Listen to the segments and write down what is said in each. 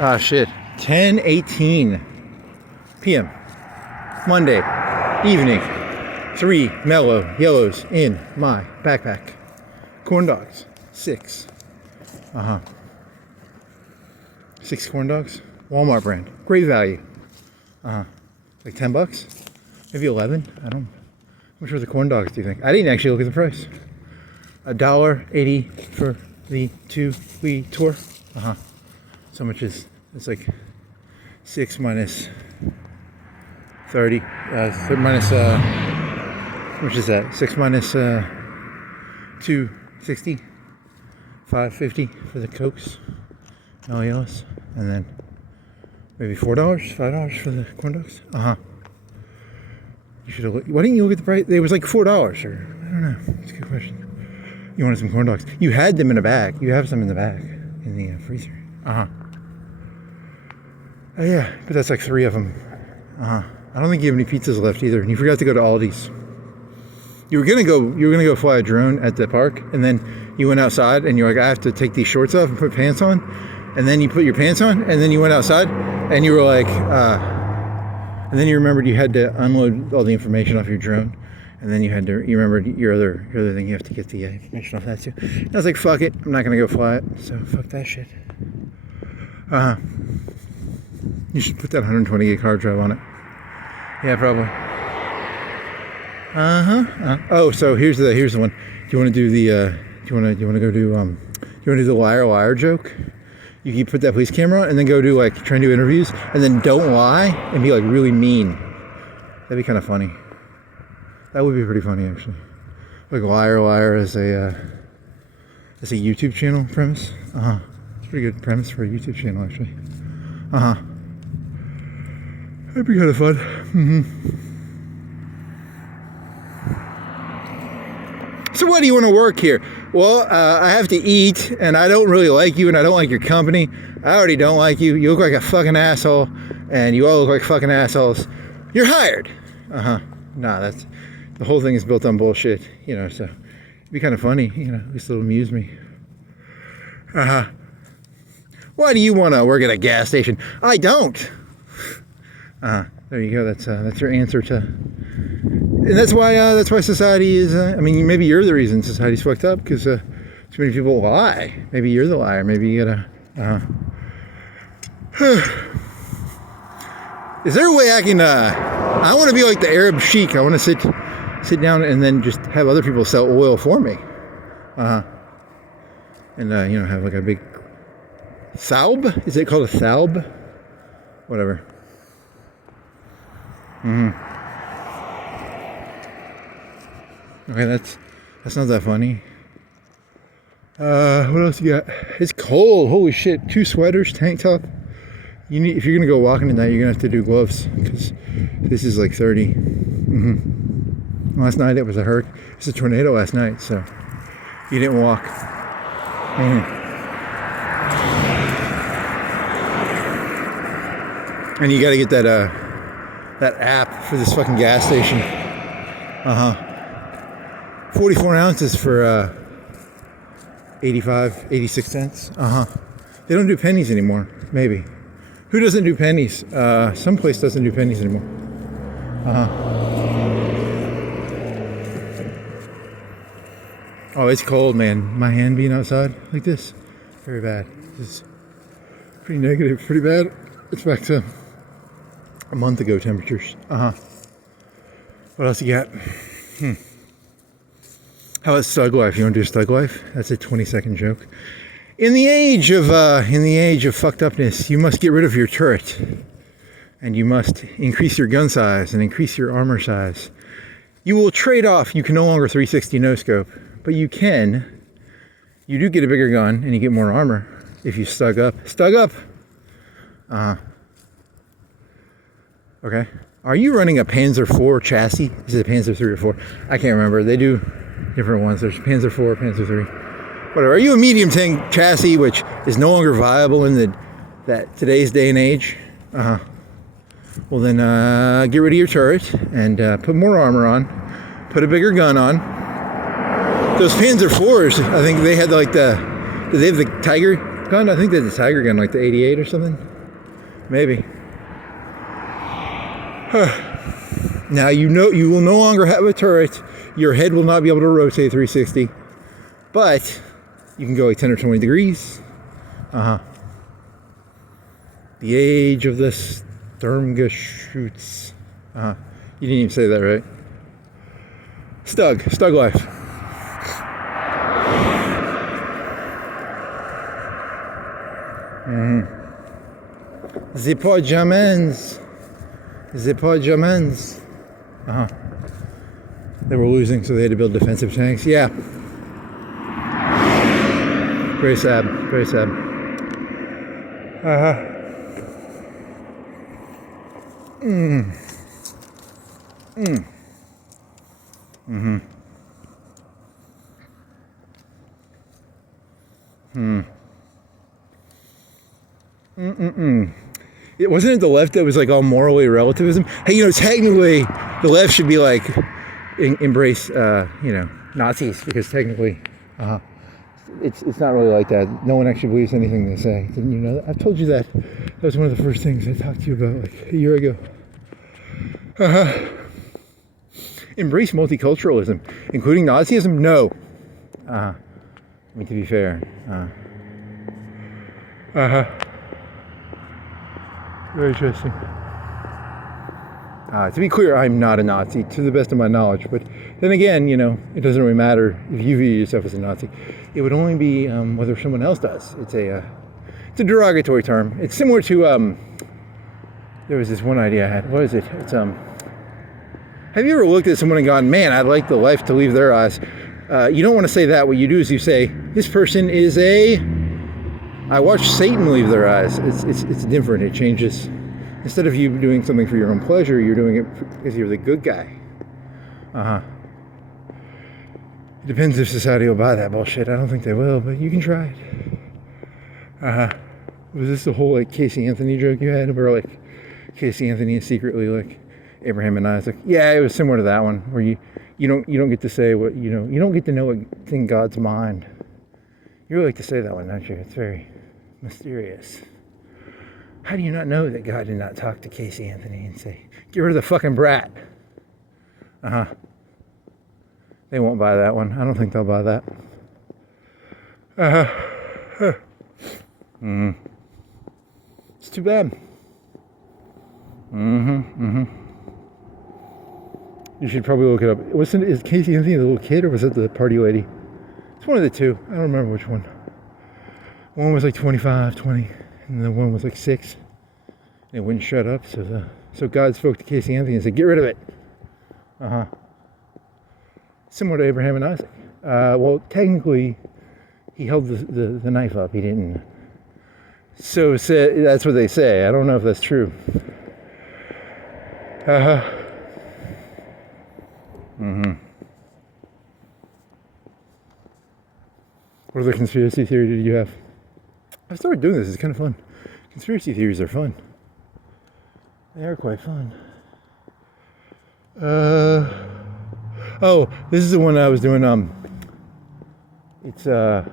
Ah, shit. 10:18 p.m. Monday evening. 3 mellow yellows in my backpack. Corn dogs. 6. 6 corn dogs. Walmart brand. Great value. Like $10? Maybe 11? I don't know. How much were the corn dogs, do you think? I didn't actually look at the price. $1.80 for the 2-week tour. So much is, it's like 6 minus 30, minus, how much is that? 6 minus 260, 550 for the Cokes, Mellow Yellows, and then maybe $4, $5 for the corn dogs. You should have looked. Why didn't you look at the price? It was like $4, or I don't know. That's a good question. You wanted some corn dogs. You had them in a bag. You have some in the bag in the freezer. Oh yeah, but that's like 3 of them. I don't think you have any pizzas left either. And you forgot to go to Aldi's. You were gonna go fly a drone at the park, and then you went outside and you're like, I have to take these shorts off and put pants on. And then you put your pants on, and then you went outside and you were like, and then you remembered you had to unload all the information off your drone. And then you remembered your other thing, you have to get the information off that too. And I was like, fuck it, I'm not gonna go fly it, so fuck that shit. You should put that 120 gig hard drive on it. Yeah, probably. Oh, so here's the one. Do you want to do the? Do you want to go do? You want to do the liar joke? You put that police camera on and then go do like try and do interviews and then don't lie and be like really mean. That'd be kind of funny. That would be pretty funny actually. Like liar as a YouTube channel premise. It's a pretty good premise for a YouTube channel actually. That'd be kind of fun. So why do you want to work here? Well, I have to eat, and I don't really like you, and I don't like your company. I already don't like you. You look like a fucking asshole, and you all look like fucking assholes. You're hired. Nah, that's the whole thing is built on bullshit, you know. So it'd be kind of funny, you know. At least it'll amuse me. Why do you want to work at a gas station? I don't. There you go. That's your answer to. And that's why society is. I mean, maybe you're the reason society's fucked up because too many people lie. Maybe you're the liar. Maybe you gotta. Is there a way I can? I want to be like the Arab sheik. I want to sit down and then just have other people sell oil for me. And you know, have like a big thawb. Is it called a thawb? Whatever. Okay, that's not that funny. What else you got? It's cold. Holy shit! 2 sweaters, tank top. If you're gonna go walking tonight, you're gonna have to do gloves because this is like 30. Last night it was a tornado last night, so you didn't walk. And you got to get that app for this fucking gas station. 44 ounces for 86 cents. They don't do pennies anymore. Maybe. Who doesn't do pennies? Some place doesn't do pennies anymore. Oh, it's cold, man. My hand being outside like this, very bad. It's pretty negative, pretty bad. It's back to a month ago temperatures. What else you got? How about Stug Life? You want to do Stug Life? That's a 20-second joke. In the age of fucked upness, you must get rid of your turret, and you must increase your gun size and increase your armor size. You will trade off. You can no longer 360 no scope, but you do get a bigger gun and you get more armor if you stug up. Stug up. Okay. Are you running a Panzer IV chassis? Is it a Panzer III or 4? I can't remember. They do different ones. There's Panzer IV, Panzer III. Whatever. Are you a medium tank chassis, which is no longer viable in today's day and age? Well then, get rid of your turret and put more armor on. Put a bigger gun on. Those Panzer IVs, I think they had like did they have the Tiger gun. I think that's a Tiger gun, like the 88 or something. Maybe. Now you will no longer have a turret. Your head will not be able to rotate 360, but you can go like 10 or 20 degrees. The age of the Sturmgeschütz. You didn't even say that right. Stug life. The Germans. They were losing, so they had to build defensive tanks. Yeah. Very sad. Very sad. It wasn't it the left that was like all morally relativism? Hey, technically the left should be like embrace Nazis, because technically it's not really like that. No one actually believes anything they say. Didn't you know that? I've told you that. That was one of the first things I talked to you about like a year ago. Embrace multiculturalism, including Nazism? No. I mean, to be fair. Very interesting. To be clear, I'm not a Nazi, to the best of my knowledge. But then again, it doesn't really matter if you view yourself as a Nazi. It would only be whether someone else does. It's a derogatory term. It's similar to there was this one idea I had. What is it? It's have you ever looked at someone and gone, man, I'd like the life to leave their eyes? You don't want to say that. What you do is you say, this person is I watched Satan leave their eyes. It's different. It changes. Instead of you doing something for your own pleasure, you're doing it because you're the good guy. It depends if society will buy that bullshit. I don't think they will, but you can try it. Was this the whole like Casey Anthony joke you had, where like Casey Anthony is secretly like Abraham and Isaac? Yeah, it was similar to that one, where you don't get to say what you don't get to know what's in God's mind. You really like to say that one, don't you? It's very mysterious. How do you not know that God did not talk to Casey Anthony and say, get rid of the fucking brat? They won't buy that one. I don't think they'll buy that. It's too bad. You should probably look it up. Is Casey Anthony the little kid, or was it the party lady? It's one of the two. I don't remember which one. One was like 25, 20, and the one was like 6. And it wouldn't shut up, so God spoke to Casey Anthony and said, get rid of it. Similar to Abraham and Isaac. Well, technically, he held the knife up. He didn't. So that's what they say. I don't know if that's true. What other conspiracy theory did you have? I started doing this. It's kind of fun. Conspiracy theories are fun. They are quite fun. Oh, this is the one I was doing. It's not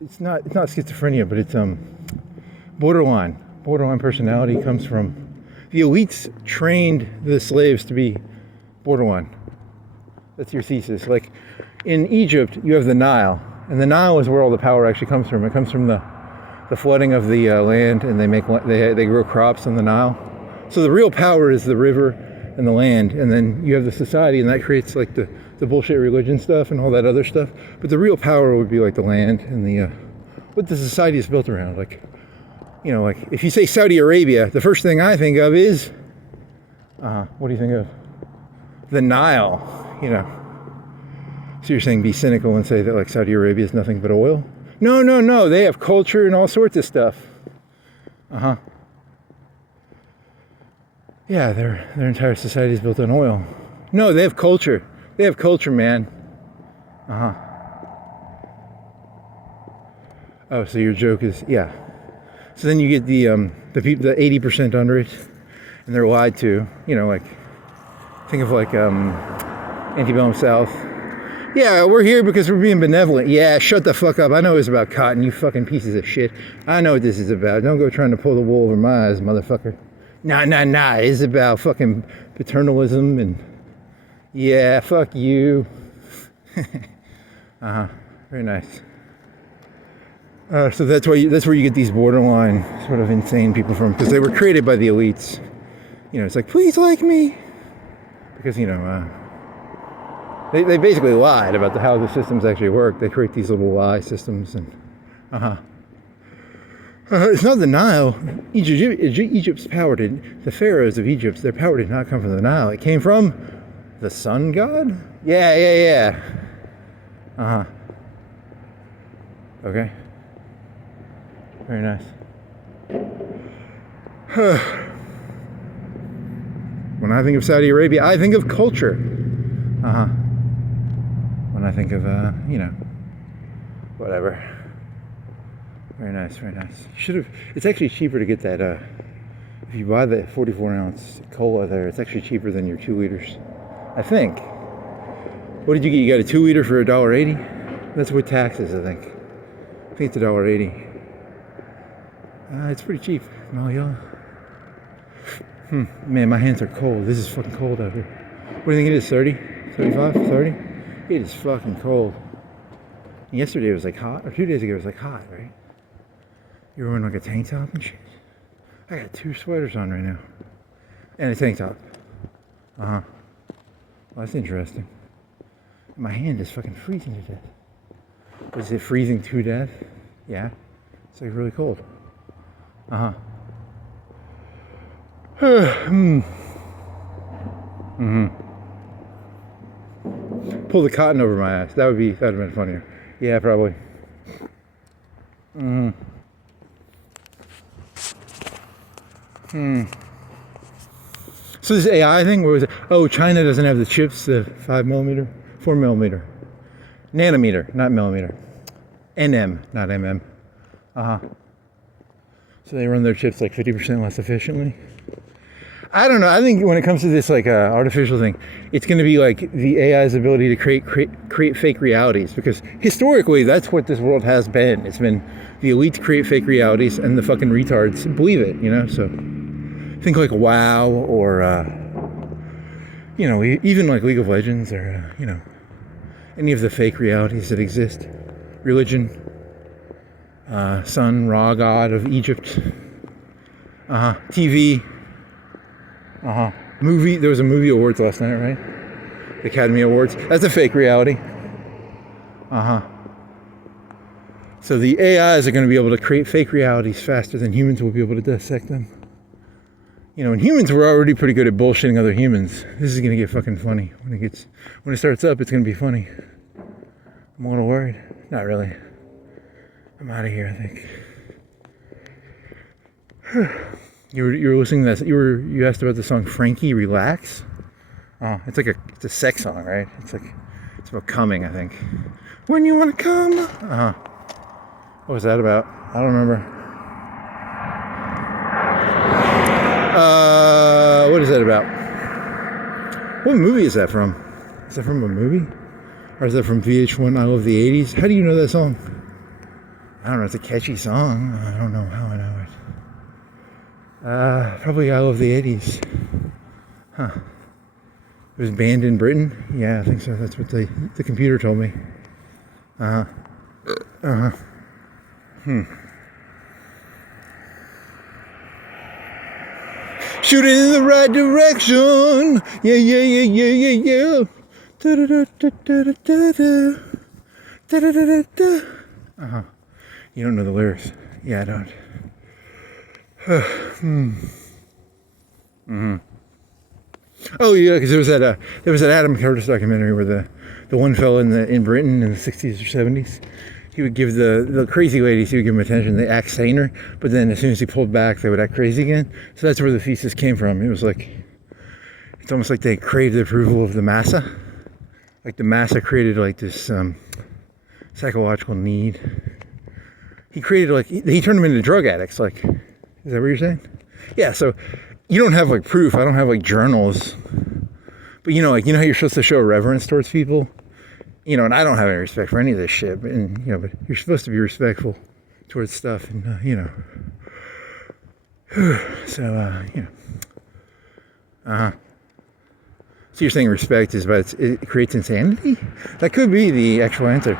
schizophrenia, but it's borderline. Borderline personality comes from the elites trained the slaves to be borderline. That's your thesis. Like in Egypt, you have the Nile, and the Nile is where all the power actually comes from. It comes from the flooding of the land, and they grow crops on the Nile. So the real power is the river and the land, and then you have the society, and that creates like the bullshit religion stuff and all that other stuff. But the real power would be like the land and the what the society is built around. Like, like if you say Saudi Arabia, the first thing I think of is what do you think of? The Nile, So you're saying be cynical and say that like Saudi Arabia is nothing but oil? No, they have culture and all sorts of stuff. Yeah, their entire society is built on oil. No, they have culture. They have culture, man. Oh, so your joke is, yeah. So then you get the people, the 80% under it, and they're lied to. Like think of like Antebellum South, Yeah, we're here because we're being benevolent. Yeah, shut the fuck up. I know it's about cotton, you fucking pieces of shit. I know what this is about. Don't go trying to pull the wool over my eyes, motherfucker. Nah. It's about fucking paternalism and... Yeah, fuck you. Very nice. So that's where you get these borderline sort of insane people from, because they were created by the elites. You know, it's like, please like me. Because, you know, they basically lied about how the systems actually work. They create these little lie systems and, it's not the Nile. Egypt's power the pharaohs of Egypt, their power did not come from the Nile. It came from the sun god? Yeah. Okay. Very nice. When I think of Saudi Arabia, I think of culture. When I think of, you know, whatever. Very nice. It's actually cheaper to get that, if you buy the 44-ounce cola there, it's actually cheaper than your 2 liters. I think. What did you get? You got a 2 liter for $1.80? That's with taxes, I think. I think it's $1.80. It's pretty cheap. Mellow Yellow. Man, my hands are cold. This is fucking cold out here. What do you think it is? 30? 35? 30? It is fucking cold. And yesterday it was like hot, or 2 days ago it was like hot, right? You were wearing like a tank top and shit. I got 2 sweaters on right now. And a tank top. Well, that's interesting. My hand is fucking freezing to death. Was it freezing to death? Yeah. It's like really cold. Pull the cotton over my ass. That'd have been funnier. Yeah, probably. So this AI thing, what was it? Oh, China doesn't have the chips, the 5mm, 4mm. Nanometer, not millimeter. NM, not MM. So they run their chips like 50% less efficiently. I don't know. I think when it comes to this like artificial thing, it's going to be like the AI's ability to create fake realities, because historically that's what this world has been. It's been the elites create fake realities and the fucking retards believe it, you know? So think like WoW or, you know, even like League of Legends or, you know, any of the fake realities that exist. Religion, sun, Ra, god of Egypt, TV, movie. There was a movie awards last night, right? The Academy Awards. That's a fake reality. So the AIs are going to be able to create fake realities faster than humans will be able to dissect them. You know, and humans were already pretty good at bullshitting other humans. This is going to get fucking funny. When it starts up, it's going to be funny. I'm a little worried. Not really. I'm out of here, I think. You were listening to that. You asked about the song Frankie Relax. Oh, it's a sex song, right? It's about coming, I think. When you want to come. What was that about? I don't remember. What is that about? What movie is that from? Is that from a movie? Or is that from VH1 I Love the 80s? How do you know that song? I don't know, it's a catchy song. I don't know how I know it. Probably I Love the 80s. It was banned in Britain? Yeah, I think so. That's what the computer told me. Shoot it in the right direction. Yeah. You don't know the lyrics. Yeah, I don't. Oh yeah, because there was that Adam Curtis documentary where the one fellow in Britain in the 60s or 70s, he would give the crazy ladies, he would give them attention, they act saner, but then as soon as he pulled back, they would act crazy again. So that's where the thesis came from. It was like, it's almost like they craved the approval of the massa. Like the massa created like this psychological need. He created like, he turned them into drug addicts. Like, is that what you're saying? Yeah, so you don't have like proof. I don't have like journals. But you know how you're supposed to show reverence towards people? you know, and I don't have any respect for any of this shit, but, and, you know, but you're supposed to be respectful towards stuff, and, you know, so, you know, so you're saying respect is about it creates insanity? That could be the actual answer.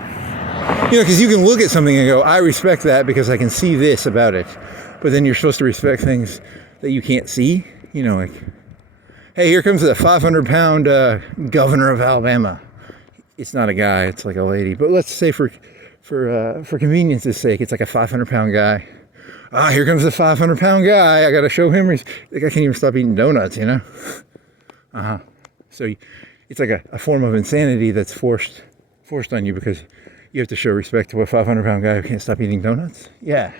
You know, because you can look at something and go, I respect that because I can see this about it. But then you're supposed to respect things that you can't see. You know, like, hey, here comes the 500-pound governor of Alabama. It's not a guy, it's like a lady. But let's say for convenience's sake, it's like a 500-pound guy. Ah, here comes the 500-pound guy. I got to show him. The guy can't even stop eating donuts, you know? So it's like a form of insanity that's forced on you because you have to show respect to a 500-pound guy who can't stop eating donuts. Yeah.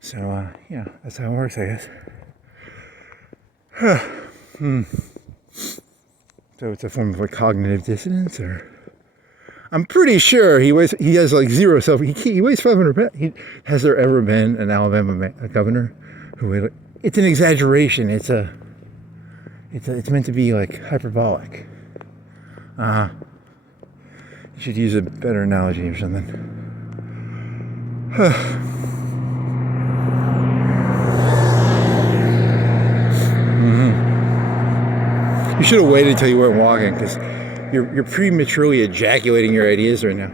So, yeah, that's how it works, I guess. So it's a form of like cognitive dissonance, or I'm pretty sure he has like zero self. He weighs 500 pounds. Has there ever been an Alabama governor who weighed? It's an exaggeration. It's meant to be like hyperbolic. You should use a better analogy or something. You should have waited till you weren't walking, because you're prematurely ejaculating your ideas right now.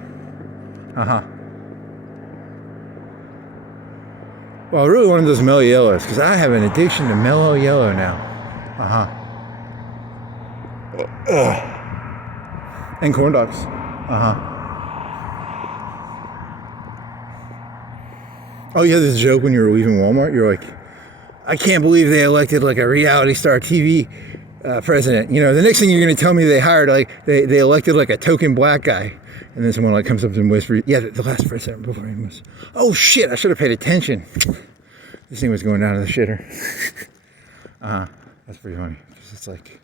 Well, I really wanted those Mellow Yellows, because I have an addiction to Mellow Yellow now. And corn dogs. Oh, you had this joke when you were leaving Walmart. You're like, I can't believe they elected like a reality star TV president. You know, the next thing you're going to tell me they hired, like, they elected like a token black guy. And then someone like comes up and whispers, yeah, the last president before him was, oh shit, I should have paid attention. This thing was going down to the shitter. That's pretty funny. It's like,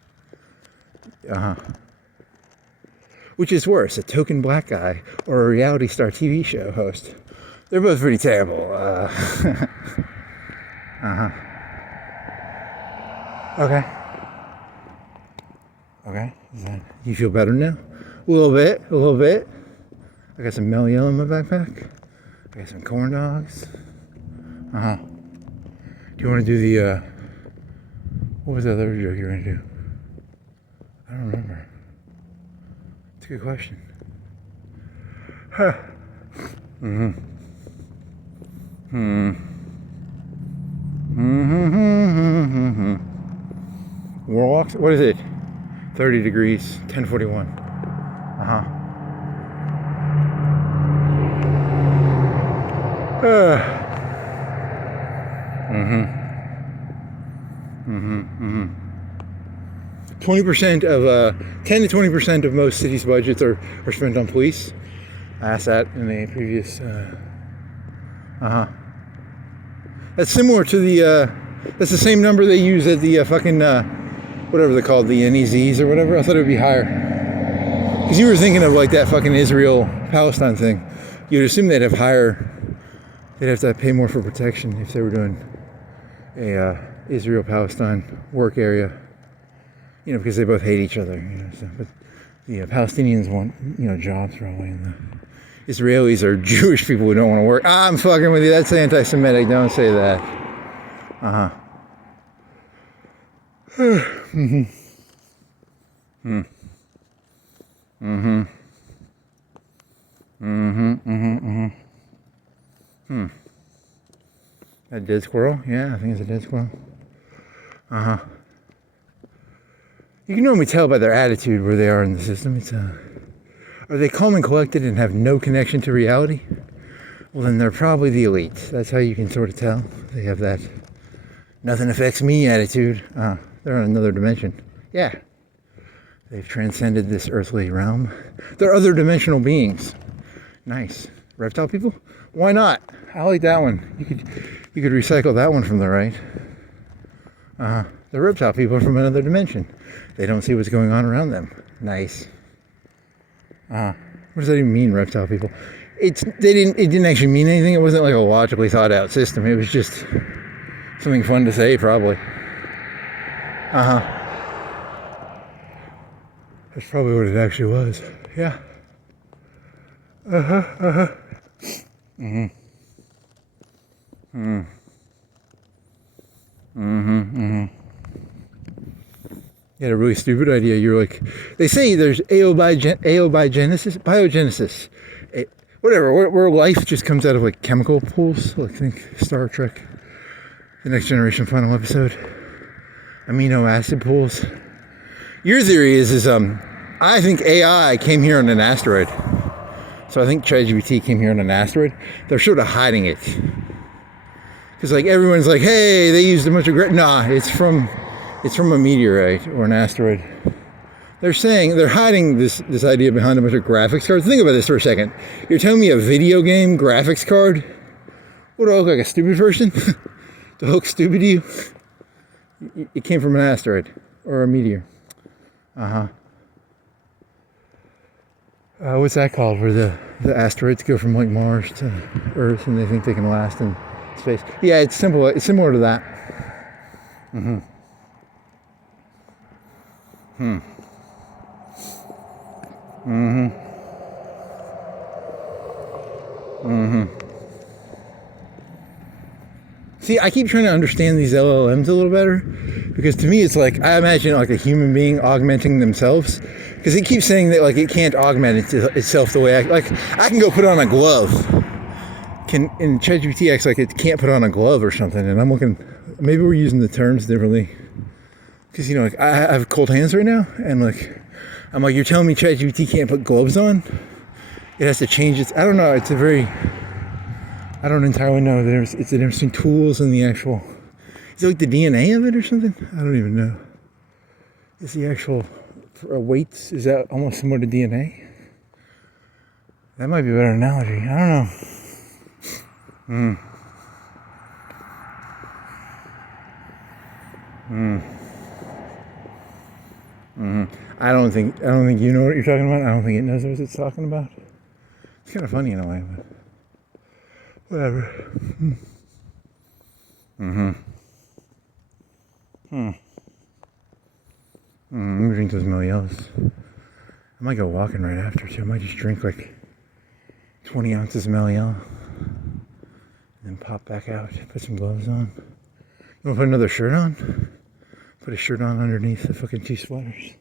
which is worse, a token black guy or a reality star TV show host? They're both pretty terrible. Okay. You feel better now? A little bit. I got some Mellow Yellow in my backpack. I got some corn dogs. Do you want to do the, what was the other joke you were going to do? I don't remember. It's a good question. Warlocks? What is it? 30 degrees, 1041. Mm-hmm. 20% of 10 to 20% of most cities' budgets are spent on police. I asked that in the previous. That's similar to the. That's the same number they use at the fucking whatever they're called, the NEZs or whatever. I thought it would be higher. Because you were thinking of like that fucking Israel-Palestine thing. You'd assume they'd have higher. They'd have to pay more for protection if they were doing a Israel-Palestine work area. You know, because they both hate each other. You know, so, but the Palestinians want, you know, jobs probably, and the Israelis are Jewish people who don't want to work. I'm fucking with you. That's anti-Semitic. Don't say that. A dead squirrel? Yeah, I think it's a dead squirrel. You can normally tell by their attitude where they are in the system. It's are they calm and collected and have no connection to reality? Well, then they're probably the elite. That's how you can sort of tell. They have that nothing affects me attitude. They're on another dimension. Yeah. They've transcended this earthly realm. They're other dimensional beings. Nice. Reptile people? Why not? I like that one. You could recycle that one from the right. The reptile people are from another dimension. They don't see what's going on around them. Nice. What does that even mean, reptile people? It didn't actually mean anything. It wasn't like a logically thought out system. It was just something fun to say, probably. That's probably what it actually was. Yeah. Mm-hmm. Mm. Mm-hmm. Mm-hmm. You had a really stupid idea. You're like, they say there's biogenesis, whatever, where life just comes out of like chemical pools. Like think Star Trek, The Next Generation final episode, amino acid pools. Your theory is I think AI came here on an asteroid. So I think ChatGPT came here on an asteroid. They're sort of hiding it. Because like everyone's like, hey, they used a bunch of nah, it's from a meteorite or an asteroid. They're hiding this idea behind a bunch of graphics cards. Think about this for a second. You're telling me a video game graphics card? What do I look like, a stupid person? To look stupid to you? It came from an asteroid or a meteor. What's that called? Where the asteroids go from like Mars to Earth and they think they can last in space. Yeah, it's simple. It's similar to that. Mm-hmm. Hmm. Mm-hmm. Mm-hmm. See, I keep trying to understand these LLMs a little better because to me it's like I imagine like a human being augmenting themselves because it keeps saying that like it can't augment itself the way I can go put on a glove. In ChatGPT acts like it can't put on a glove or something, and I'm looking. Maybe we're using the terms differently because you know like I have cold hands right now, and like I'm like you're telling me ChatGPT can't put gloves on? It has to change its. I don't know. It's a very. I don't entirely know. It's the difference between tools and the actual. Is it like the DNA of it or something? I don't even know. Is the actual weights? Is that almost similar to DNA? That might be a better analogy. I don't know. I don't think you know what you're talking about. I don't think it knows what it's talking about. It's kind of funny in a way, but whatever. Let me drink those Mellow Yellows. I might go walking right after too. I might just drink like 20 ounces of Mellow Yellow and then pop back out, put some gloves on. You want to put another shirt on? Put a shirt on underneath the fucking two sweaters.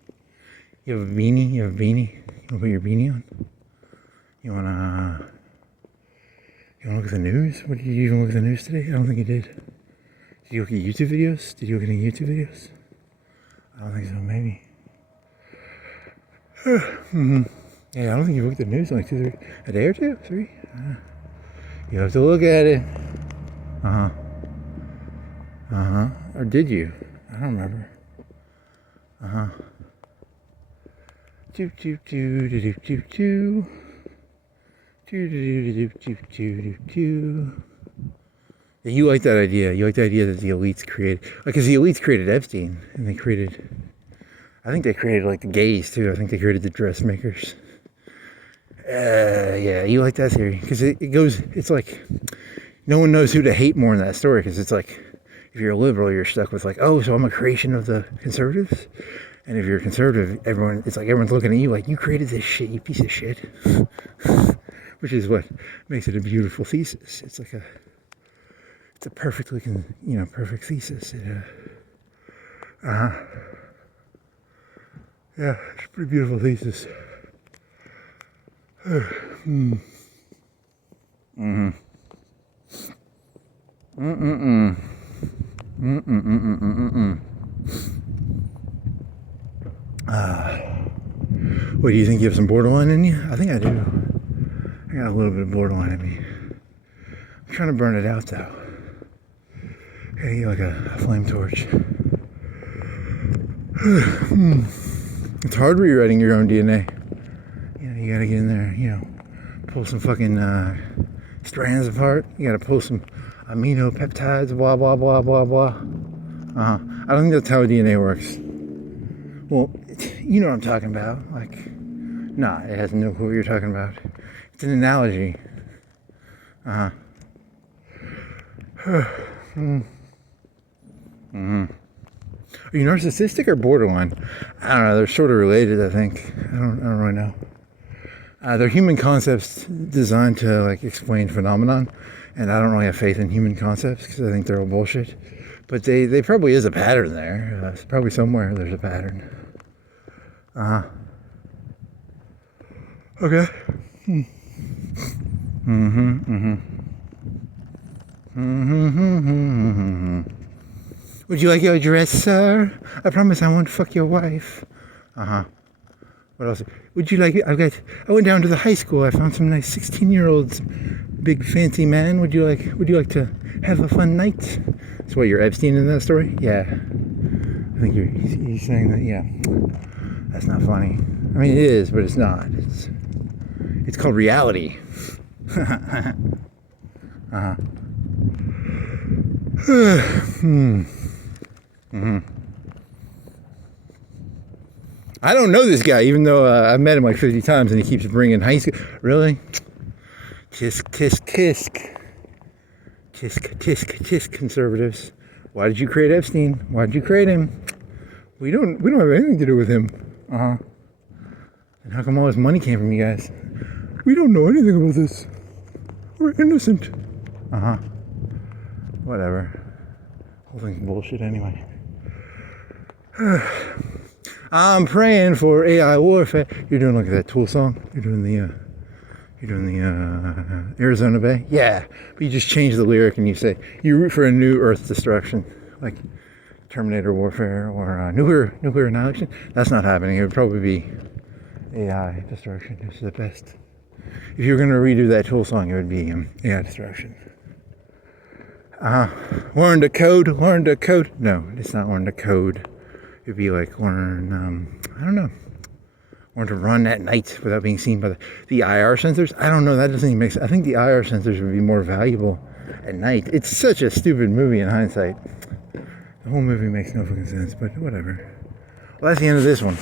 You have a beanie? You want to put your beanie on? You want to look at the news? What did you even look at the news today? I don't think you did. Did you look at YouTube videos? I don't think so, maybe. Yeah, I don't think you looked at the news in like a day or two, 3. You have to look at it. Or did you? I don't remember. Do. Yeah, you like that idea. You like the idea that the elites created, because the elites created Epstein, and I think they created like the gays too. I think they created the dressmakers. Yeah, you like that theory because it's like no one knows who to hate more in that story because it's like if you're a liberal, you're stuck with like, oh, so I'm a creation of the conservatives, and if you're a conservative, everyone's looking at you like you created this shit, you piece of shit, which is what makes it a beautiful thesis. It's a perfectly, perfect thesis. Yeah, it's a pretty beautiful thesis. What, do you think you have some borderline in you? I think I do. I got a little bit of borderline in me. I'm trying to burn it out though. Gotta get like a flame torch. It's hard rewriting your own DNA. You gotta get in there, pull some fucking strands apart. You gotta pull some amino peptides, blah, blah, blah, blah, blah. I don't think that's how DNA works. Well, you know what I'm talking about. Like, nah, it has no clue what you're talking about. It's an analogy. Are you narcissistic or borderline? I don't know. They're sort of related, I think. I don't really know. They're human concepts designed to like explain phenomenon, and I don't really have faith in human concepts because I think they're all bullshit. But they probably is a pattern there. Probably somewhere there's a pattern. Okay. Would you like your dress, sir? I promise I won't fuck your wife. What else? Would you like it? I went down to the high school. I found some nice 16-year-olds, big fancy man. Would you like to have a fun night? So what, you're Epstein in that story? Yeah. I think you're saying that. Yeah. That's not funny. I mean, it is, but it's not. It's called reality. I don't know this guy, even though I've met him like 50 times, and he keeps bringing high school. Really? Tisk, tisk, tisk. Tisk, tisk, tisk, conservatives. Why did you create Epstein? Why did you create him? We don't have anything to do with him. And how come all his money came from you guys? We don't know anything about this. We're innocent. Whatever. Whole thing's bullshit anyway. I'm praying for AI warfare. You're doing like that Tool song. You're doing the Arizona Bay. Yeah, but you just change the lyric and you say you root for a new Earth destruction, like Terminator warfare or nuclear annihilation. That's not happening. It would probably be AI destruction. It's the best. If you were going to redo that Tool song, it would be AI destruction. Learn the code. Learn the code. No, it's not learn the code. It'd be like learn, I don't know, learn to run at night without being seen by the IR sensors. I don't know. That doesn't even make sense. I think the IR sensors would be more valuable at night. It's such a stupid movie in hindsight. The whole movie makes no fucking sense, but whatever. Well, that's the end of this one.